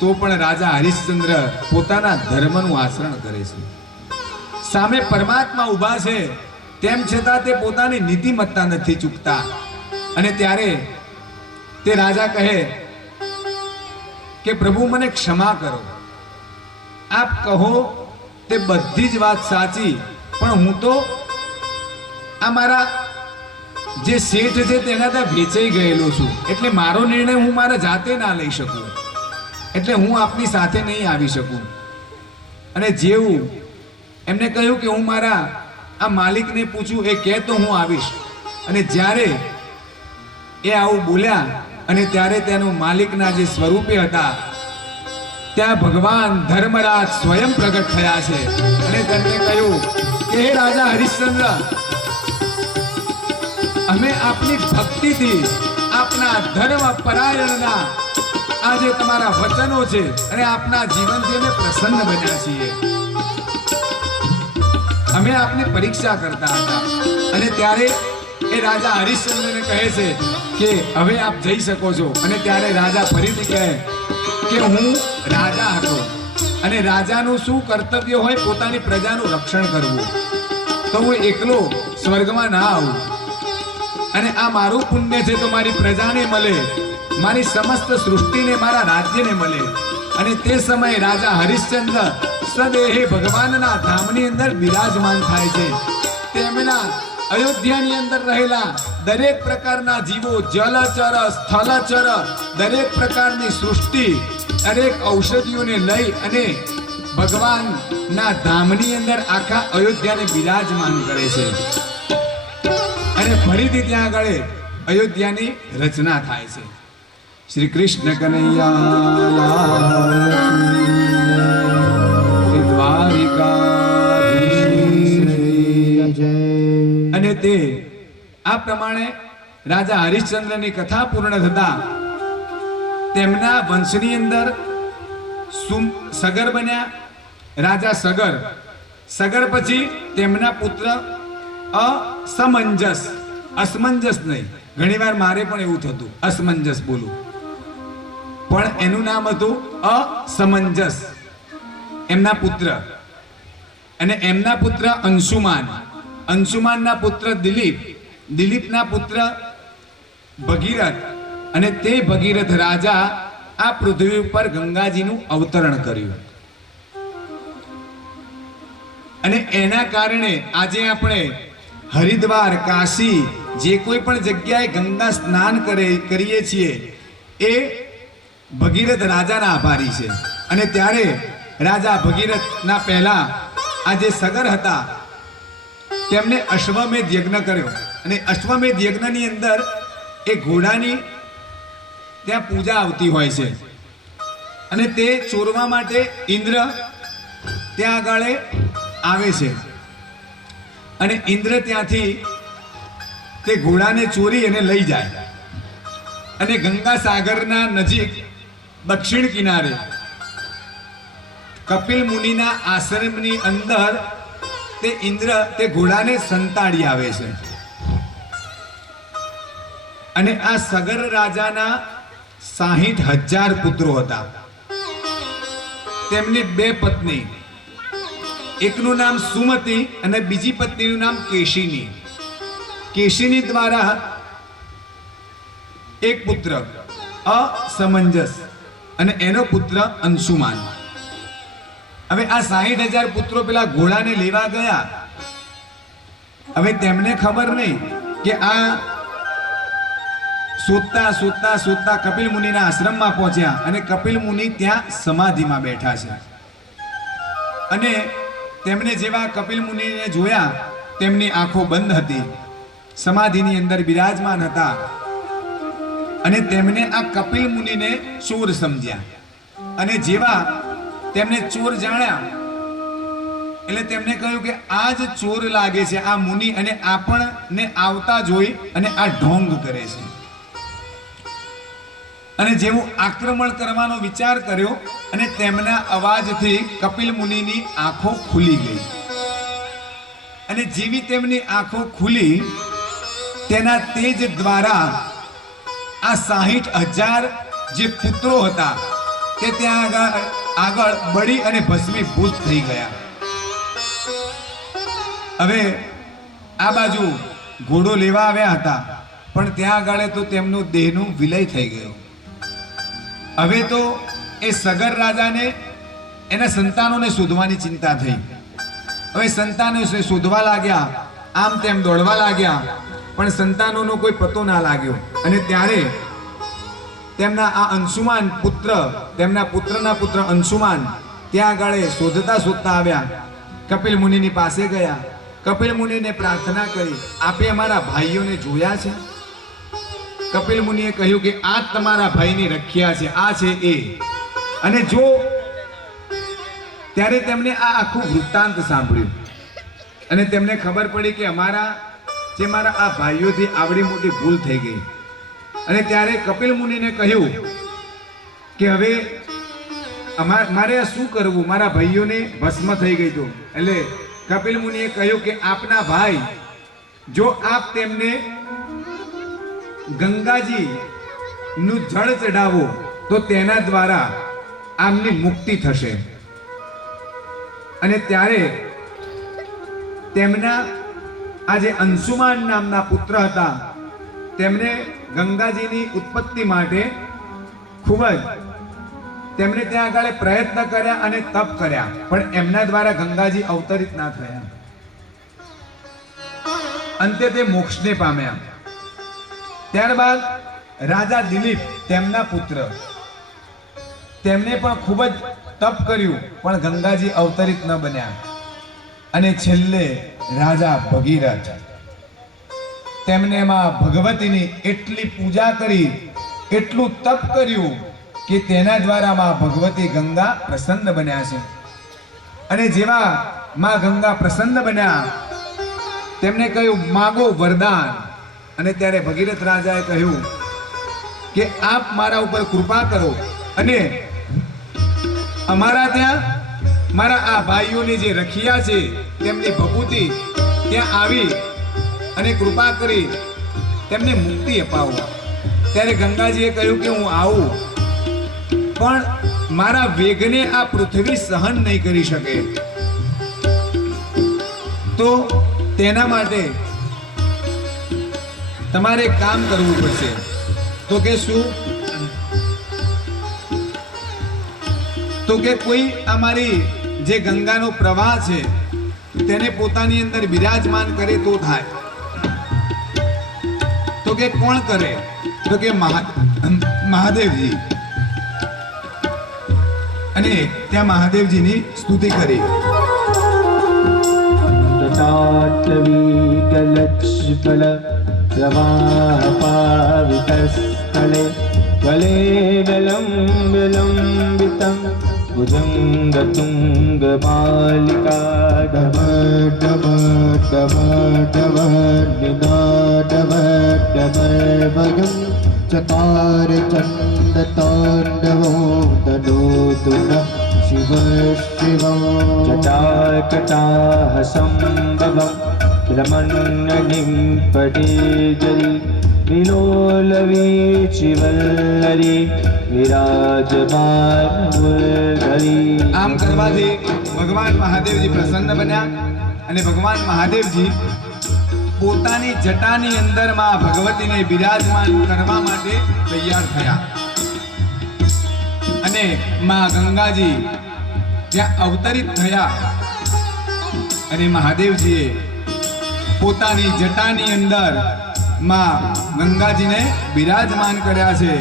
તો પણ રાજા હરિશ્ચંદ્ર પોતાના ધર્મનું આચરણ કરે છે. સામે પરમાત્મા ઊભા છે તેમ છતાં તે પોતાની નીતિમત્તા નથી ચૂકતા. અને ત્યારે તે રાજા કહે કે પ્રભુ મને ક્ષમા કરો, આપ કહો તે બધી જ વાત સાચી, પણ હું તો આ મારા જે શેઠ છે તેના ત્યાં વેચાઈ ગયેલો છું, એટલે મારો નિર્ણય હું મારા જાતે ના લઈ શકું, એટલે હું આપની સાથે નહીં આવી શકું. અને જેવું એમને કહ્યું કે હું મારા આ માલિકને પૂછું, એ કહે તો હું આવીશ. અને જ્યારે એ આવું બોલ્યા અને ત્યારે તેનું માલિકના જે સ્વરૂપે હતા ત્યાં ભગવાન ધર્મરાજ સ્વયં પ્રગટ થયા છે અને તેમને કહ્યું કે હે રાજા હરિશ્ચંદ્ર, અમે આપની ભક્તિથી આપના ધર્મ પરાયણના આ જે તમારા વચનો છે અને આપના જીવનથી અમે પ્રસન્ન બન્યા છીએ. અમે આપની પરીક્ષા કરતા હતા. અને ત્યારે એ રાજા હરિશ્ચંદ્રને કહે છે કે હવે આપ જઈ શકો છો. અને ત્યારે રાજા ફરીથી કહે કે હું રાજા હતો અને રાજાનું શું કર્તવ્ય હોય, પોતાની પ્રજાનું રક્ષણ કરવું, તો હું એકલો સ્વર્ગમાં ના આવું. અને આ મારું પુણ્ય છે તો મારી પ્રજાને મળે, મારી સમસ્ત સૃષ્ટિને, મારા રાજ્યને મળે. અને તે સમયે રાજા હરિશ્ચંદ્ર સદેહે ભગવાનના ધામની અંદર બિરાજમાન થાય છે. તેમના અયોધ્યાની અંદર રહેલા દરેક પ્રકારના જીવો, જલચર, સ્થલચર, દરેક પ્રકારની સૃષ્ટિ, દરેક ઔષધિઓને લઈ અને ભગવાનના ધામની અંદર આખા અયોધ્યાને બિરાજમાન કરે છે. અને ફરીથી ત્યાં આગળ અયોધ્યાની રચના થાય છે. શ્રી કૃષ્ણ કનૈયા. અને તે આ પ્રમાણે રાજા હરિશ્ચંદ્રની કથા પૂર્ણ થતા તેમના વંશની અંદર સગર બન્યા રાજા સગર. સગર પછી તેમના પુત્ર અસમંજસ, અસમંજસ નહીં, ઘણીવાર મારે પણ એવું થતું અસમંજસ બોલું, પણ એનું નામ હતું અસમંજસ, એમના પુત્ર. અને એમના પુત્ર અંશુમાન, અંશુમાનના પુત્ર દિલીપ, દિલીપના પુત્ર ભગીરથ. અને તે ભગીરથ રાજા આ પૃથ્વી ઉપર ગંગાજીનું અવતરણ કર્યું. અને એના કારણે આજે આપણે હરિદ્વાર, કાશી, જે કોઈ પણ જગ્યાએ ગંગા સ્નાન કરીએ છીએ એ ભગીરથ રાજાના આભારી છે. અને ત્યારે રાજા ભગીરથના પહેલા આ જે સગર હતા તેમને અશ્વમેધ યજ્ઞ કર્યો. અને અશ્વમેધ યજ્ઞની અંદર એ ઘોડાની ત્યાં પૂજા આવતી હોય છે. અને તે ચોરવા માટે ઇન્દ્ર ત્યાં આગળ આવે છે. અને ઇન્દ્ર ત્યાંથી તે ઘોડાને ચોરી અને લઈ જાય. અને ગંગા સાગરના નજીક દક્ષિણ કિનારે કપિલ મુનિના આશ્રમની અંદર તે ઇન્દ્ર તે ઘોડાને સંતાડી આવે છે. અને આ સગર રાજાના 60,000 પુત્રો હતા. તેમની 2 પત્ની, એકનું નામ સુમતી અને બીજી પત્નીનું નામ કેશિની. કેશિની દ્વારા એક પુત્ર અસમંજસ અને એનો પુત્ર અંશુમાન. હવે આ 60,000 પુત્રો પેલા ઘોડાને લેવા ગયા. હવે તેમને ખબર નહીં કે આ શોધતા શોધતા શોધતા કપિલ મુનિના આશ્રમમાં પહોંચ્યા. અને કપિલ મુનિ ત્યાં સમાધિમાં બેઠા છે. અને તેમને જેવા કપિલ મુનિને જોયા તેમની આંખો બંધ હતી, સમાધિની અંદર બિરાજમાન હતા. અને તેમને આ કપિલ મુનિને ચોર સમજ્યા. અને જેવા તેમને ચોર જાણ્યા એટલે તેમને કહ્યું કે આ જ ચોર લાગે છે આ મુનિ, અને આપણને આવતા જોઈ અને આ ઢોંગ કરે છે. અને જેવું આક્રમણ કરવાનો વિચાર કર્યો અને તેમના અવાજથી કપિલ મુનિની આંખો ખુલી ગઈ. અને જેવી તેમની આંખો ખુલી તેના તેજ દ્વારા આ 60,000 જે પુત્રો હતા તે ત્યાં આગળ બળી અને ભસ્મીભૂત થઈ ગયા. હવે આ બાજુ ઘોડો લેવા આવ્યા હતા, પણ ત્યાં આગળ તો તેમનું દેહનું વિલય થઈ ગયું. હવે તો એ સગર રાજાને એના સંતાનોને શોધવાની ચિંતા થઈ. હવે સંતાનો શોધવા લાગ્યા, આમ તેમ દોડવા લાગ્યા, પણ સંતાનોનો કોઈ પતો ના લાગ્યો. અને ત્યારે તેમના આ અંશુમાન પુત્ર, તેમના પુત્રના પુત્ર અંશુમાન ત્યાં આગળ શોધતા શોધતા આવ્યા. કપિલ મુનિની પાસે ગયા. કપિલ મુનિને પ્રાર્થના કરી, આપે અમારા ભાઈઓને જોયા છે? કપિલ મુનિએ કહ્યું કે આ તમારા ભાઈની રખ્યા છે, આ છે એ. અને જો ત્યારે તેમને આ આખું વૃત્તાંત સાંભળ્યું અને તેમને ખબર પડી કે મારા આ ભાઈઓથી આવડી મોટી ભૂલ થઈ ગઈ. અને ત્યારે કપિલ મુનિને કહ્યું કે હવે મારે શું કરવું, મારા ભાઈઓને ભસ્મ થઈ ગઈ. તો એટલે કપિલ મુનિએ કહ્યું કે આપના ભાઈ, જો આપ તેમને ગંગાજી નું જળ ચડાવો તો તેના દ્વારા આમની મુક્તિ થશે. અને ત્યારે તેમના આ જે અંશુમાન નામના પુત્ર હતા, તેમને ગંગાજીની ઉત્પત્તિ માટે ખૂબ જ તેમણે ત્યાં આગળ પ્રયત્ન કર્યા અને તપ કર્યા, પણ એમના દ્વારા ગંગાજી અવતરિત ના થયા. અંતે તે મોક્ષને પામ્યા. ત્યારબાદ રાજા દિલીપ તેમના પુત્ર, તેમણે પણ ખૂબ જ તપ કર્યું, પણ ગંગાજી અવતરિત ન બન્યા. અને છેલ્લે રાજા ભગીરથ, તેમને માં ભગવતીની એટલી પૂજા કરી, એટલું તપ કર્યું કે તેના દ્વારા માં ભગવતી ગંગા પ્રસન્ન બન્યા છે. અને જેવા માં ગંગા પ્રસન્ન બન્યા, તેમને કહ્યું માગો વરદાન. અને ત્યારે ભગીરથ રાજાએ કહ્યું કે આપ મારા ઉપર કૃપા કરો અને અમારા ત્યાં મારા આ ભાઈઓની જે રખિયા છે તેમની ભભૂતિ ત્યાં આવી અને કૃપા કરી તેમને મુક્તિ અપાવો. ત્યારે ગંગાજીએ કહ્યું કે હું આવું, પણ મારા વેગને આ પૃથ્વી સહન નહીં કરી શકે. તો તેના માટે તમારે કામ કરવું પડશે. તો કે શું? તો કે કોઈ અમારી જે ગંગાનો પ્રવાહ છે તેને પોતાની અંદર બિરાજમાન કરે તો થાય. તો કે કોણ કરે? તો કે મહાદેવજી. અને ત્યાં મહાદેવજીની સ્તુતિ કરી. प्रवाहपावितस्थले वले विलम्बितं भुजङ्गतुङ्गमालिका डम डम डम डम निनादवडमर्भगं चकार चण्डताण्डवो तनोतु नः शिव शिवं जटाकटाः सम्भवम् रमण्यनिं पटेजरी विलोलवीचिवल्लरी विराजमानवल्लरी. આમ કરવાથી ભગવાન મહાદેવજી પ્રસન્ન બન્યા અને ભગવાન મહાદેવજી પોતાની જટાની અંદર માં ભગવતીને બિરાજમાન કરવા માટે તૈયાર થયા. અને માં ગંગાજી ત્યાં અવતરિત થયા અને મહાદેવજીએ પોતાની જટાની અંદર માં ગંગાજીને બિરાજમાન કર્યા છે.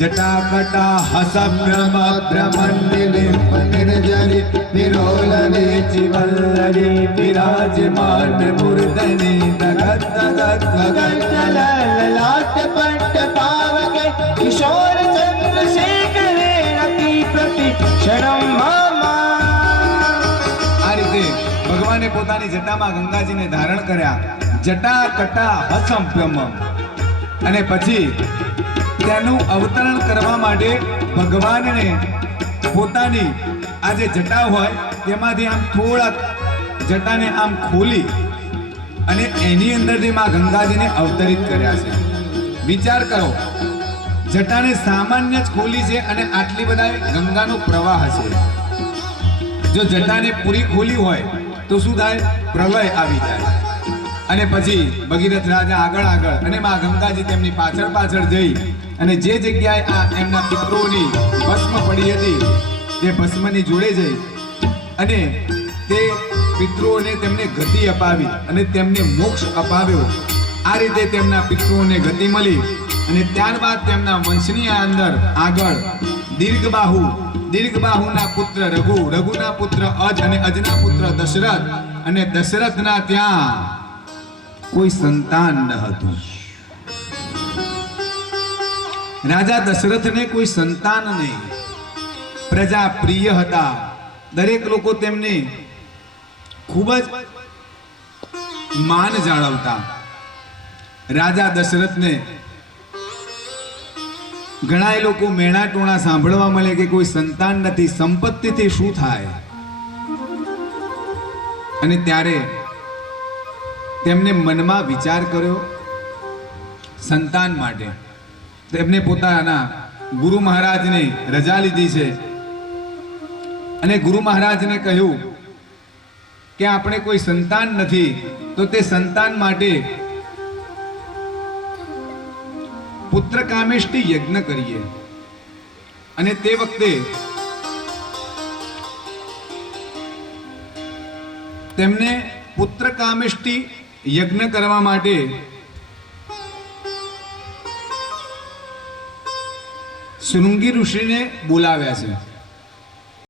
જટાકટા હસભ્રમ ભ્રમણિર્જરી વિરોલરે ચિવલ્લરી વિરાજમાન મૂર્ધની દગત દગત દગત ललाट पट्ट पावके किशोर चंद्रशेखरे रति प्रति क्षणं मामा. આ રીતે ભગવાને પોતાની જટામાં ગંગાજીને ધારણ કર્યા. જટા કટા હસંભ્રમ. અને પછી તેનું અવતરણ કરવા માટે ભગવાનને પોતાની આ જે જટા હોય તેમાંથી આમ થોડાક જટાને આમ ખોલી અને એની અંદરથી માં ગંગાજીને અવતરિત કર્યા છે. વિચાર કરો જટાને સામાન્ય જ ખોલી છે અને આટલી બધા ગંગાનો પ્રવાહ છે. જો જટાને પૂરી ખોલી હોય તો શું થાય? પ્રલય આવી જાય. અને પછી ભગીરથ રાજા આગળ અને માં ગંગાજી તેમની પાછળ જઈ અને જે જગ્યાએ આ એમના પિતૃઓની ભસ્મ પડી હતી તે ભસ્મની જોડે જઈ અને તે પિતૃઓને તેમને ગતિ અપાવી અને તેમને મોક્ષ અપાવ્યો. આ રીતે તેમના પિતૃઓને ગતિ મળી અને ત્યારબાદ તેમના વંશની અંદર આગળ દીર્ઘબાહુના પુત્ર રઘુના પુત્ર અજ અને અજના પુત્ર દશરથ અને દશરથના ત્યાં કોઈ સંતાન ન હતું. રાજા દશરથને કોઈ સંતાન નહીં. પ્રજા પ્રિય હતા. દરેક લોકો તેમને ખૂબ જ માન જાળવતા. રાજા દશરથને ઘણા લોકો મેણા ટોણા સાંભળવા મળે કે કોઈ સંતાન નથી, સંપત્તિથી શું થાય? અને ત્યારે તેમને મનમાં વિચાર કર્યો સંતાન માટે. તેમને પોતાના ગુરુ મહારાજને રજા લીધી છે અને ગુરુ મહારાજને કહ્યું કે આપણે કોઈ સંતાન નથી તો તે સંતાન માટે પુત્ર કામેષ્ટિ યજ્ઞ કરીએ. અને તે વખતે તેમને પુત્ર કામેષ્ટિ યજ્ઞ કરવા માટે શૃંગી ઋષિને બોલાવ્યા છે.